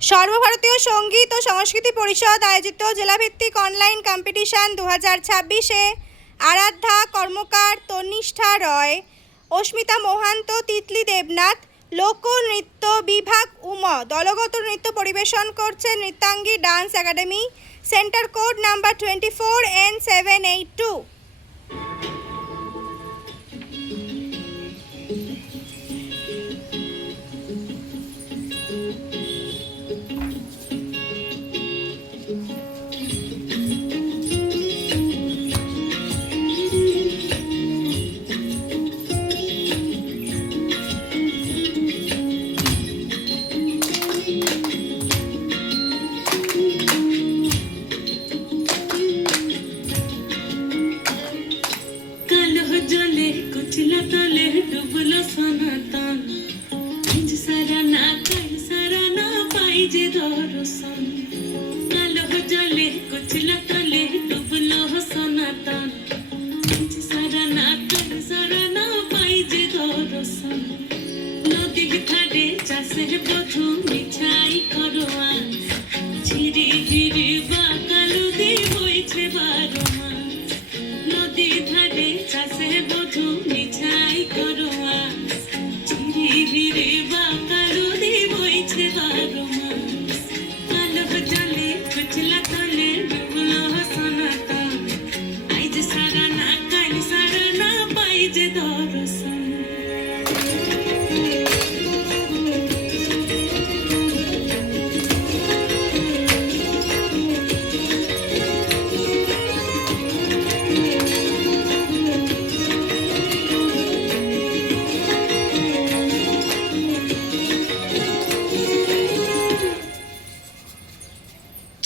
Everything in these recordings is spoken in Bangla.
সর্বভারতীয় সঙ্গীত ও সংস্কৃতি পরিষদ আয়োজিত জেলাভিত্তিক অনলাইন কম্পিটিশন 2026-এ আরাধ্যা কর্মকার, তন্নিষ্ঠা রয়, অস্মিতা মোহান্ত, তিতলি দেবনাথ, লোকনৃত্য বিভাগ দলগত নৃত্য পরিবেশন করছে Nrityangi dance academy, centre code number 24N782। জলে কুচলা তলে ডুবলো সনাতন, আজ সারা না কাল সারা না পাই যে দর্শন। কালো জলে কুচলা তলে ডুবলো সনাতন, আজ সারা না কাল সারা না পাই যে দর্শন। নদীর ধারে চাষের বধূ মিছাই করোয়া, ঝিরি ঝিরি বাঁকালু দিয়ে বইছে 12 মাস। নদীর ধারে চাষে বধূ মিছাই করোয়া, ঝিরি ঝিরি বাঁকালু দিয়ে বইছে 12 মাস। কালো জলে কুচলা তলে ডুবলো সনাতন, আজ সারা না কাল সারা না পাই যে দর্শন।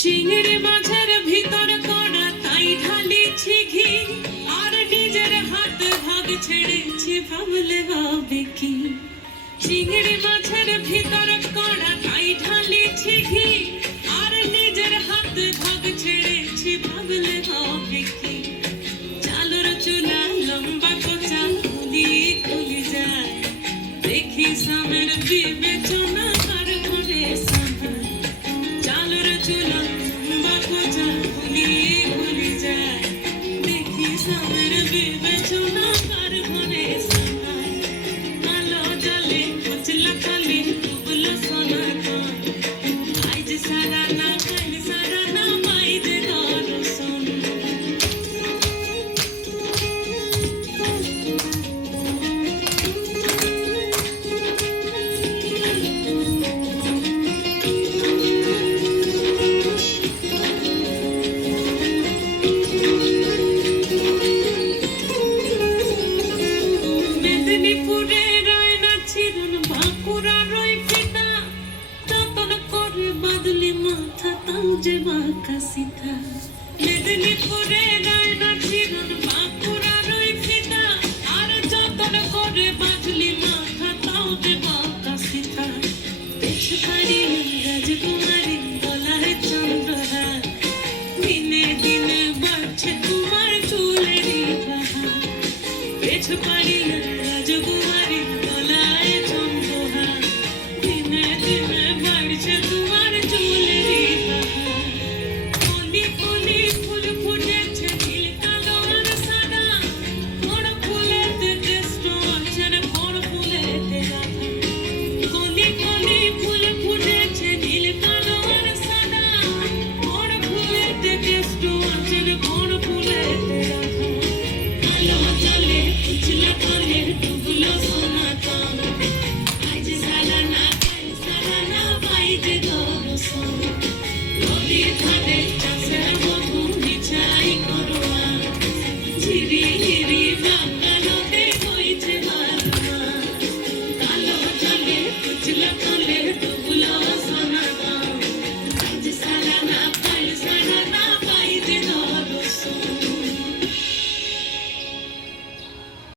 চিংড়ি মাছের ভিতর কড়া তাই ঢালিছি ঘি, আর নিজের হাত ভাগ ছেড়েছি ভাবলে হবে কি। চিংড়ি মাছের ভিতর কড়া তাই ঢালিছি ঘি, আর নিজের হাত ভাগ ছেড়েছি ভাবলে হবে কি। চালুর চুলা লম্বা কোচা খুলিয়ে খুলি যায়, দেখি সামের বিবেচনা কার ঘরে সামায়। চালুর চুলা লম্বা কোচা খুলিয়ে খুলি যায়, দেখি সামের বিবেচনা কার ঘরে সামায়। কালো জলে কুচলা তলে ডুবলো সনাতন, আজ সারা না কাল সারা না পাই যে দর্শন। মেদিনীপুরে রায়না ছিলেন বাঁকুড়ার ওই ফিতা, যতন করে বাদলি মাথা তাও যে বাঁকা সিধা। মেদিনীপুরে রায়না ছিলেন বাঁকুড়ার ওই ফিতা, আর যতন করে বাদলি মাথা তাও যে বাঁকা সিধা। পেছকারি রাজকুমারী গলায় চন্দ্রহার, দিনে দিনে বাড়ছে তোমার চুলেরই বাহার। পেছকারি